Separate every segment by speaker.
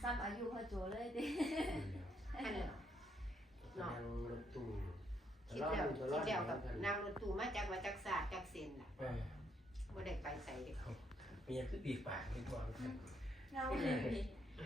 Speaker 1: ซ้ำอายุพ่อโจเลยดิ
Speaker 2: อันเนาะ
Speaker 3: นั่งรถตู้
Speaker 2: คิดแล้วกับนั่งรถตู้มาจากว่าจักศาสตร์จักเซนล่ะบ่ได้ไปใส่เด็ก
Speaker 3: มีอย่างคือปีกปากนี่ก่อน
Speaker 1: เงาเลยพี่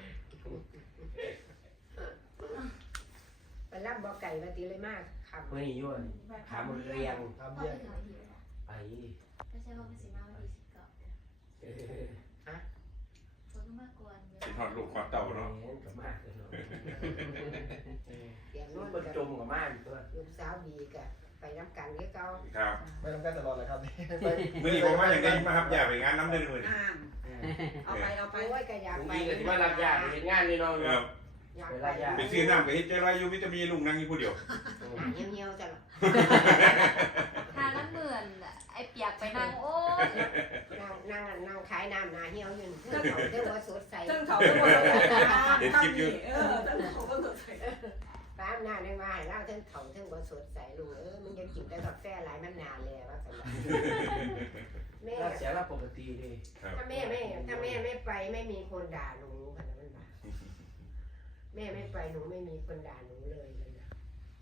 Speaker 2: ไปรับบ่ไก่มาตีเลยมากครับ
Speaker 3: ไม่ยั่วขาหมดเรียง
Speaker 1: พ่อไปหน่อยหิว
Speaker 3: ไป
Speaker 1: ก็ใช่ว่ามันสิมาวันที่19
Speaker 2: ฮะ
Speaker 1: คนก็มากวน
Speaker 4: สิทอดลูกขอดเต่าเนาะ
Speaker 3: กับมากเลยเนาะ
Speaker 2: เดี๋ยว
Speaker 3: ลู
Speaker 2: นู้
Speaker 3: ก
Speaker 2: น
Speaker 3: มัน
Speaker 2: กับ
Speaker 3: จมกับม่านตัว
Speaker 2: ลูกสาวดีกับไปน้ำกันคือเก่า
Speaker 4: ครับ
Speaker 5: ไปทำกันตลอดเลยครับ
Speaker 4: มือนี้ผมว่าอย่างนี้มาครับอย่าไปงานน้ำเดือดมือนี้
Speaker 6: เอาไป
Speaker 2: โอ้ยก็อยาก
Speaker 3: บาง
Speaker 2: ไป
Speaker 3: ทีก็ที่ว่ารับญาติเห็นงานนี่น้อง
Speaker 4: ครั
Speaker 3: เนาะ
Speaker 4: บ
Speaker 2: อยากไป
Speaker 4: ไปซื้อน้ำไปเฮ็ดเจ้าไรอยู่มิจะมีลุงนั่งอยู่ผู้เดียว
Speaker 2: เหี่ยวๆจัง
Speaker 1: ทานน้ำเหมือนไอ้เปียกไปนั่งโอ้ย
Speaker 2: นั่งขายน้ำนาเหี่ยวอยู่เรื่องของเรื่องว่าสดใส
Speaker 6: เจ้าเขาก็หมดแล้วเจ้าเขาก็สดใส
Speaker 2: ป้ามหน้าได้มาให้เล่าเรื่องเขาเรื่องว่าสดใสลุงมึงจะกินแต่กาแฟหลายมันนานเลยว่าสำหรับแม่
Speaker 3: เสียรับปกติดิ
Speaker 2: ถ้าแม่ไม่ไปไม่มีคนด่าหนูขนาดนั้นแม่ไม่ไปหนูไม่มีคนด่าหนูเลยเลยนะ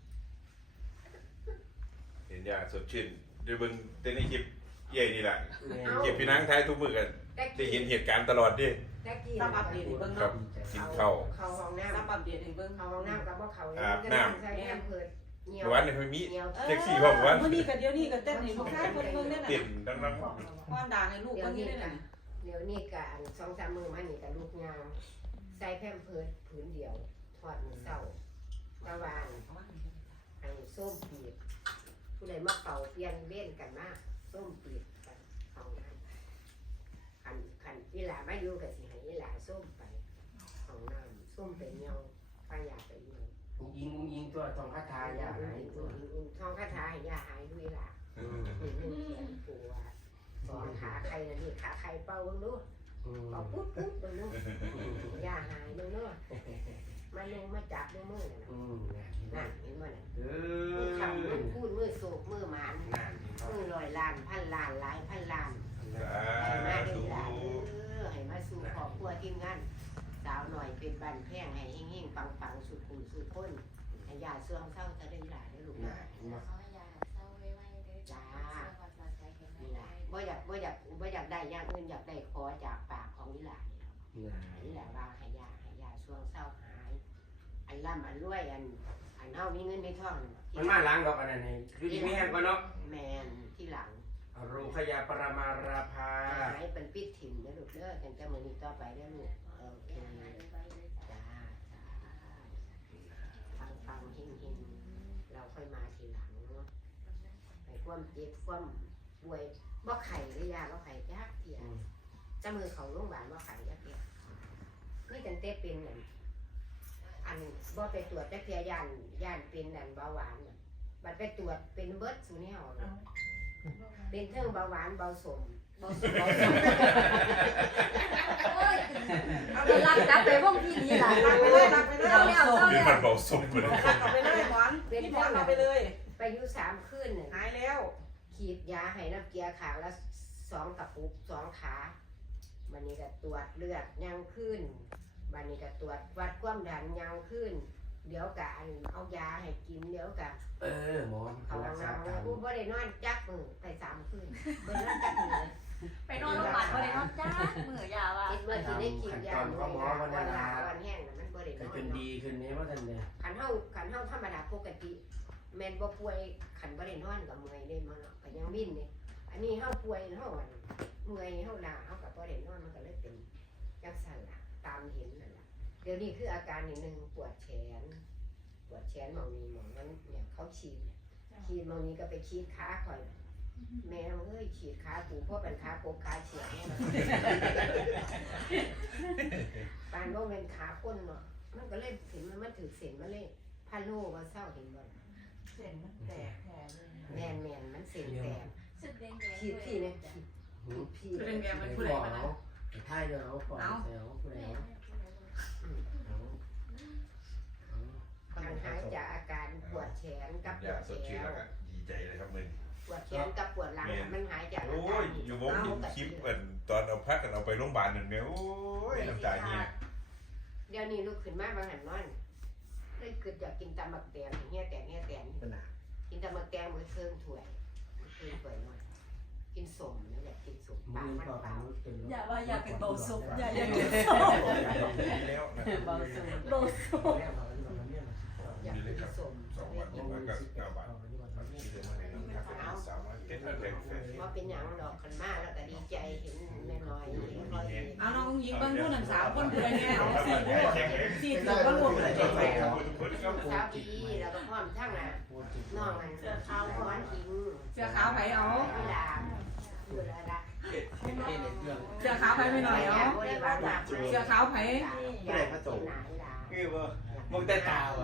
Speaker 4: เห็นยาสดชื่นเดี๋ยวเบิ่งเต้นในคลิปใหญ่นี่แหละ
Speaker 3: เนี่ย
Speaker 4: เก็บพี่นางท้ายทุกมือกันได้เห็นเหตุการณ์ตลอดดิ
Speaker 2: ตะกี้
Speaker 6: ตามอัปเดตเบิ่ง
Speaker 4: ครั
Speaker 6: เนาะ
Speaker 4: บกินข้าว
Speaker 2: เขาห้องน้
Speaker 6: ตามอัปเดตเบิ่ง
Speaker 2: ำเขาห้องน้ำกับว่าเขาใช้แค่เปิดเงียว
Speaker 4: เมื่อวานในพมี
Speaker 2: เงียว
Speaker 4: แท็กซี่พ่อเมื่อวาน
Speaker 6: มื้อนี้ก็เดี๋ยวนี้ก็เต้นให้ลูกชายเพิ่นเบิ่งได้
Speaker 4: ติด
Speaker 6: น่ะ
Speaker 4: ดัง
Speaker 6: ความด่าให้ลูกเบิ่งได้น่ะ
Speaker 2: เดี๋ยวนี้กัน2-3 มือมานี่กับลูกยางใส่แพมเพิร์ดผืนเดียวทอดมือเศร้าตะวันอันส้มปีบผู้ใดมาเป่าเปลี่ยนเล่นกันมากส้มปีบกันเอาน้ำขันอีหลามาอยู่กับสิให้อีหลาส้มไปเอาน้ำส้มไปเงียวปลายาไปเงียว
Speaker 3: ยิงตัวทองคาถาอย่าหายตัว
Speaker 2: ท้องคาถาให้ยาหายด้วยล่ะหนึ่งแขนปวดสองขาใครนะนี่ขาใครเป่าบ้างดูเป่าปุ๊บปุ๊บบ้างดูยาหายบ้างดูมาลงมาจับด้วยมือน่ะนั่นเห็นมั้ยมือทำมือพูดมือโศกมือหมานมือลอยล้านพันล้านหลายพันล้านให้มาได้ล่ะให้มาสู่ครอบครัวทีมงานสาวหน่อยเป็นบันแพงให้เฮงๆปังๆสุขุมสุขคนให้ยาเสื่อมเศร้าจะได้หลายได้ลูกนะ
Speaker 1: แล้วเขาให้ยาเศร้าไว้เด้อจ้าวัดใจแข็ง
Speaker 2: นี่แหละบ่อยากได้อย่างอื่นอยากได้ขอจากปากของนี่แหละนี่แหละว่าให้ยาช่วงเศร้าหายอันร่ำอันรวยอันเฮามีเงินมีทอง
Speaker 3: มันมาล้างดอกอันนั้นให้อยู่ที่แม่ก็เนาะ
Speaker 2: แมนที่หลัง
Speaker 3: อรูขยาปรมาราภา
Speaker 2: หายเป็นปิดถิ่นนะลูกเด้อตั้งแต่มื้อนี้ต่อไปเด้อลูกโอเคจ้าฟังเฮงเราค่อยมาทีหลังเนาะไปความเจ็บความป่วยบ่ไข้หรือยาบ่ไข้ยากเที่ยจะมือเขาโรงพยาบาลบ่ไข้ยากเที่ยนี่ตั้งแต่เป็นอันบ่ไปตรวจแต่เพียย่านเป็นอันเบาหวานบัดไปตรวจเป็นเบิดสูแนวเป็นเทิงเบาหวานเบาสม
Speaker 1: โอ้ยเอาไปรักจับไปพวกพี่นี่ล่ะ
Speaker 6: รักไปเลยรักไปเลย
Speaker 1: เอาแล้วเอา
Speaker 4: มี
Speaker 1: แล้ว
Speaker 4: มันเบาสมไปเลย
Speaker 6: รักเอาไปเลยหมอนพี่หมอนเอาไปเลย
Speaker 2: ไปอยู่3 คืนน่ะ
Speaker 6: หายแล้ว
Speaker 2: ขีดยาให้น้ำเกลือขาวละ2 กระปุก2 ขาบัดนี้ก็ตรวจเลือดยังขึ้นบัดนี้ก็ตรวจวัดความดันยังขึ้นเดี๋ยวกะเอายาให้กินเดี๋ยวกะ
Speaker 3: หมอ
Speaker 2: เขา
Speaker 3: รักษา
Speaker 2: เอา
Speaker 3: การ
Speaker 2: กูบ่ได้นอนจักมือไป3 คืนบ่ได้นอนจักมือ
Speaker 1: ไปนอนโรงพยาบาลบ่ได้นอนจ้ามื้อยาว่า
Speaker 2: คิดว่าสิได้กินยาวันแห้งน่ะมันบ่ได้น
Speaker 3: แต่
Speaker 2: อน
Speaker 3: จนดีขึ้นนี้ว่าท่านเนี่ย
Speaker 2: ขันเฮาธรรมดาปกติแม่นบ่ป่วยขันบ่ได้นอนก็เมื่อยได้มาเนาะก็ยังวิ่นนี่อันนี้เฮาป่วยเฮาเมื่อยเฮาล้าเฮาก็บ่ได้นอนมันก็เลยเป็นจังซั่นล่ะตามเห็นนั่นล่ะเดี๋ยวนี้คืออาการนิดนึงปวดแขนหม่องนี้หม่องนั้นเนี่ยเขาฉีดหม่องนี้ก็ไปฉีดขาข่อยแม่เอ้ยฉีดขาปูเพราะเป็นขาปกขาเฉียงเนี่ยปานบ่แม่นขาคนเนาะมันก็เลยถึงมันถือเส้นมาเลยพาโลว่าเศร้าเห็นบ่
Speaker 6: เส้นมันแตกแผลเลย
Speaker 2: แม่นมันเส้นแตก
Speaker 1: สุดแดง
Speaker 2: ขีดพี่เนี่ยขีด
Speaker 6: เป็นแกมันผู้
Speaker 3: ผู้
Speaker 6: ใด
Speaker 3: ใด
Speaker 6: มานะ
Speaker 3: เอาท้ายเดี๋ยวเอาก่อนเดี๋ยวผู้ใดเอา
Speaker 2: มันหายจากอาการปวดแขนกับป
Speaker 4: อย่าว
Speaker 2: ด
Speaker 4: สด
Speaker 2: แข
Speaker 4: ชื่น
Speaker 2: น
Speaker 4: แล้วก็ดีใจเลยครับมึง
Speaker 2: ปวดแขนกับปวดหลังมันหายจากอา
Speaker 4: โอ้
Speaker 2: การ
Speaker 4: ยอยู่วงกินคลิปตอนเอาพักกันเอาไปโรงพยาบาลนั่นแม่โอ้ยน้ำตาเงี้ย
Speaker 2: เดี๋ยวนี้ลูกขึ้นมาบางหันนอนเลยเกิดอยากกินตำบักแตงเงี้ยแตง
Speaker 3: เป็นหนา
Speaker 2: กินตำบักแตงมือเครื่องถ้วยหน่อยกินสมแล้วอยากกินสม
Speaker 3: มื
Speaker 2: ปาก
Speaker 3: อ
Speaker 2: มัน
Speaker 3: ก็
Speaker 2: เปล่า
Speaker 3: เป็น
Speaker 6: อย่าว่าอยากเป็นเบาสุกอย่า
Speaker 4: แล้
Speaker 6: เป็น
Speaker 4: วนะ
Speaker 6: เบาสุก
Speaker 2: อยากกินสม
Speaker 4: 2 วัน199 บาทที่เดินมาในน้ำหนักสาวน้อยเก็ตแรงแฟน
Speaker 2: ว่าเป็นอย่างดอกกันมากแล้วก็ดีใจเห็นแม่น้อยคอย
Speaker 6: เอาน้องยิงเบิ้งผู้หนึ่งสาวคนเดียวเนี่ยเอาสี่ถือก็รวมเลย
Speaker 2: สาวดีแล้วก็พร้อมทั้งน่ะน้องมันเอาพร้อมทิ้ง
Speaker 6: เสื้อขาวไผ่เอา
Speaker 2: เวลาอยู่แล้วละ
Speaker 6: เสื้อขาวไผ่ไม่หน่อยเอาเสื้อขาวไผ่
Speaker 2: ไม่ได้พระโจก
Speaker 3: คือว่ามึงแต่ตาว่ะ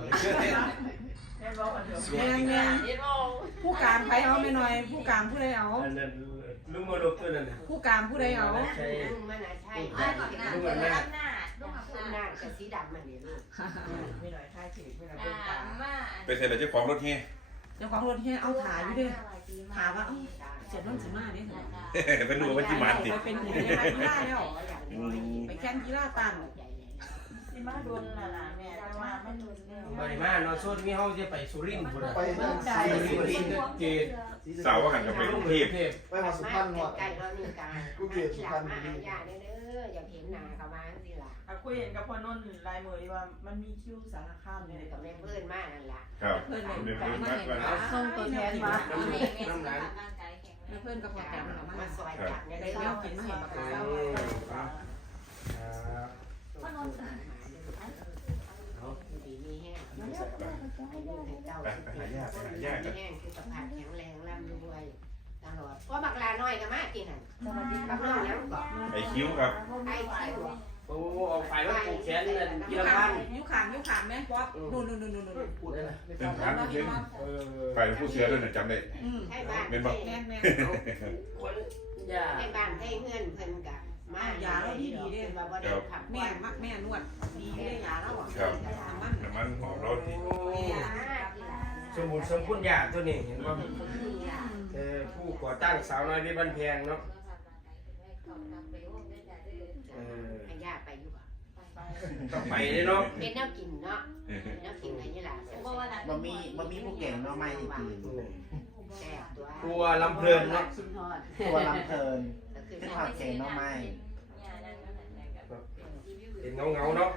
Speaker 6: แดงแดงผู้การไผ่เอาไม่หน่อยผู้การผู้ใดเอา
Speaker 3: อันนั้นลุงมาลุกตัวนั้นน่ะ
Speaker 6: ผู้การผู้ใดเอา
Speaker 3: ใช่
Speaker 2: ลุงมันน่ะใช่
Speaker 1: ไม่ก่อนหน้า
Speaker 3: ลุง
Speaker 1: เปิ
Speaker 3: มัน
Speaker 1: ด
Speaker 3: แม่
Speaker 1: รับหน้าลูกมา
Speaker 2: ลุงหน้ากับสีดำมันนี่ลูก
Speaker 6: ไม่หน่อยท่าขีดไม่หน่อย
Speaker 1: มา
Speaker 4: ไปเซ็นเจ้าของรถเฮีย
Speaker 6: เจ้าของรถเฮียเอาถ่ายอยู่ด้วยถามว่าเจ็ดน้องสิมาเนี่ย
Speaker 4: เป็นดูว่าที่มันติ
Speaker 6: ไปเป็นหัวหน้ากีฬาแล้วไปแข่งกีฬาตัน
Speaker 1: สิมาโดนล่ะแม่จะมาไม่โดนแล้ว
Speaker 3: บริมาเนาะส่วนมีเฮาจะไปสุรินทร์พุ่นน่ะ
Speaker 5: ไปนั่น
Speaker 3: สุรินทร์เกต
Speaker 4: สาวว่ากันกับไปกรุงเทพ
Speaker 5: ไปหอสุพรรณหอด
Speaker 2: ใกล้แล้วนี่กันมาหายาเด้ออยากเห็นหน้าเขามาสิล่ะ
Speaker 7: คุยเห็นกับพ่อนุ่นลายมือที่ว่ามันมีคิวสารคามอยู่
Speaker 2: กับแม่เพื่อนมากนั่นล่ะ
Speaker 4: ครับ
Speaker 6: เพื่อน
Speaker 4: เรียน
Speaker 6: เลย
Speaker 4: รู้มากกว่า
Speaker 6: ส่งตัวแทนมา
Speaker 3: น้ำหนัก
Speaker 6: เพื่อนกับพ่อแกมันมา
Speaker 2: มาซอยจัดเนี่ย
Speaker 6: ได้
Speaker 2: ได้
Speaker 6: เลี้
Speaker 2: เลี้
Speaker 6: ย
Speaker 2: ยว ว
Speaker 6: กิ
Speaker 2: กิ
Speaker 6: น
Speaker 2: น
Speaker 6: มา
Speaker 2: มา
Speaker 6: เห็
Speaker 2: เห็
Speaker 6: น
Speaker 2: น
Speaker 6: ปา
Speaker 2: ปาก ก
Speaker 6: กา
Speaker 2: พ่อนนท์ดีมีแห้งให้ลูกให้เต้าแห้งคือสภาพแข็งแรงร่ำรวยตลอดก็บักลาน้อยก็มากินหันบักน้องยังก่อน
Speaker 4: ไอคิ้วครับ
Speaker 2: ไอ้คิว
Speaker 3: โอ้เอาไฟมาผูกแขนนั่นกี
Speaker 6: ยุ
Speaker 3: ฬา
Speaker 6: ขาง
Speaker 3: พัน
Speaker 6: ยุขางแม่ป๊อปนู่น
Speaker 5: พูดได้นะ
Speaker 4: เป็นครั้งนึง
Speaker 3: ไป
Speaker 4: ฝ่ายผู้เสือด้วยนะจำได้
Speaker 2: ให้บ้าน
Speaker 4: เป็นบ่
Speaker 6: แม่แม่
Speaker 3: คนอย่า
Speaker 2: ให้บ้านให้เงื่อนเพิ่นกับมามาบ่ได้ขับ
Speaker 6: แม่มักแม่นวดดีได้ยาแล้วอ่ะ
Speaker 4: ครับ
Speaker 6: น้ำมัน
Speaker 4: น้ำมันหอมรสดี
Speaker 3: สมุนสมคุณยาตัวนี้เห็นว่าผู้ก่อตั้งสาวน้อยในบ้านแพงเนาะ
Speaker 2: ให้ย่าไปอยู่บ่
Speaker 3: ต้องไปเลยเนาะ
Speaker 2: เป็นแนวกินเนาะแนวกินอะไรนี่ล่ะ
Speaker 5: บะหมี่ผู้เก่งเนาะไม่ตีน
Speaker 2: แซ่บตัว
Speaker 3: ตัวลำเพลินเนาะ
Speaker 5: ตัวลำเพลิน
Speaker 2: คือ
Speaker 5: เป็นผักเก่งเนาะไม่
Speaker 3: เป็นเงาเนาะ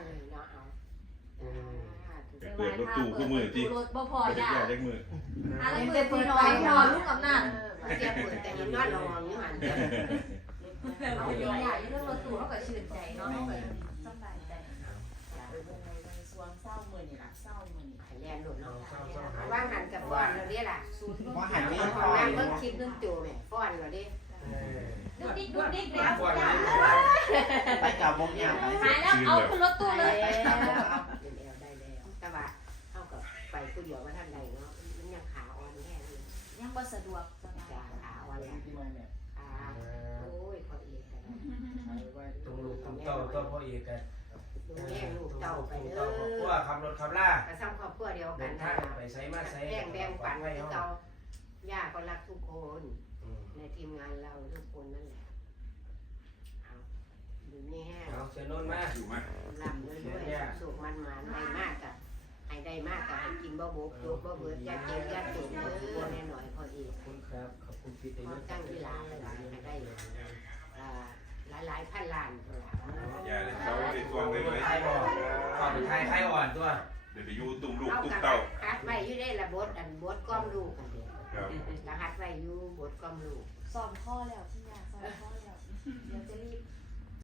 Speaker 4: เปิดรถตู้คู่มือที่
Speaker 1: รถบ่พอ
Speaker 4: เปิด
Speaker 1: จ้ะ
Speaker 4: ยาเล็กมือ
Speaker 1: อะไรเปิดตีน้อยพอลูกกับนั่น
Speaker 2: เดี๋ยวเปิดแต่ยังนอนรออยู่หันเดี๋ยว
Speaker 1: เอาอย่างใหญ่เรื่องรถตู้เขาก็ชื่นใจเนาะเขาก็สบายใจ
Speaker 7: สวงเศร้ามือนี่ล่ะเศร้ามือนี่
Speaker 2: แลนหลุดเนาะว่างหันกับฟ้อนเราเด้ล่ะ
Speaker 5: ว่าหันไม่
Speaker 2: ฟ้
Speaker 5: พอ
Speaker 2: อนเบิ่งคลิปนึงจู่แม่ฟ้อนเราเด้
Speaker 1: ดุ๊กดิ๊กแล้ว
Speaker 5: ไปกับวงยาวไป
Speaker 1: หายแล้วเอาขึ้นรถตู้เลย
Speaker 2: ได้แล้วแต่ว่าเฮากับไปผู้เดียวว่าท่านใดเนาะมันยังขาอ่อนแค่นี้
Speaker 1: ยังบ่สะดวก
Speaker 2: จ้าขาอ่อนแล้วขาโอ้ยพอเอกกัน
Speaker 3: ตรงลูกตรงเต้าตัวพ่อเอกกัน
Speaker 2: ดูแม่ลูกเต่าไปเด้
Speaker 3: ครอบครัว
Speaker 2: อ
Speaker 3: ขับรถขับล่าก
Speaker 2: ระซ้ำครอบครัวเดียวกั
Speaker 3: เดิ
Speaker 2: น
Speaker 3: น
Speaker 2: นะ
Speaker 3: ทางไปใส่มาใส่
Speaker 2: แบ่งปัน
Speaker 3: ให้
Speaker 2: ให้
Speaker 3: เขา
Speaker 2: เก่าย่าก็รักทุกคนในทีมงานเราทุกคนนั่นแหละเอาดูนี่แห้ง
Speaker 3: เอาเชิญนนมา
Speaker 4: อยู่ไหม
Speaker 2: ลำด้วยสุกมันหวานได้มากกับให้ได้มากกับให้กินบ่บุกจุกบ่เบิดยาเจ็บยาตุ่มแน่หน่อยพออีก
Speaker 3: ขอบคุณครับขอบคุณพี่
Speaker 2: พอ
Speaker 3: เต้ย
Speaker 2: ตั้งเวลาให้ได้หลายพันล้าน
Speaker 4: ยาเลยเขาไปทวงเลยเลย
Speaker 3: ไทยบอกขอบเป็นไทยไทยอ่อนตัว
Speaker 4: เดี๋ยวไปอยู่ตุ้มลูก
Speaker 2: เอา
Speaker 4: ตุ้ม
Speaker 2: กับ
Speaker 4: เต้า
Speaker 2: ฮัดไว้อยู่ได้ละบดบดก้อมลูกกันเดียว
Speaker 4: ครับ
Speaker 2: รหัสไว้อยู่บดก้อมลูก
Speaker 1: สอบข้อแล้วที่ยากสอบข้อแล้วเดี๋ยวจะรีบ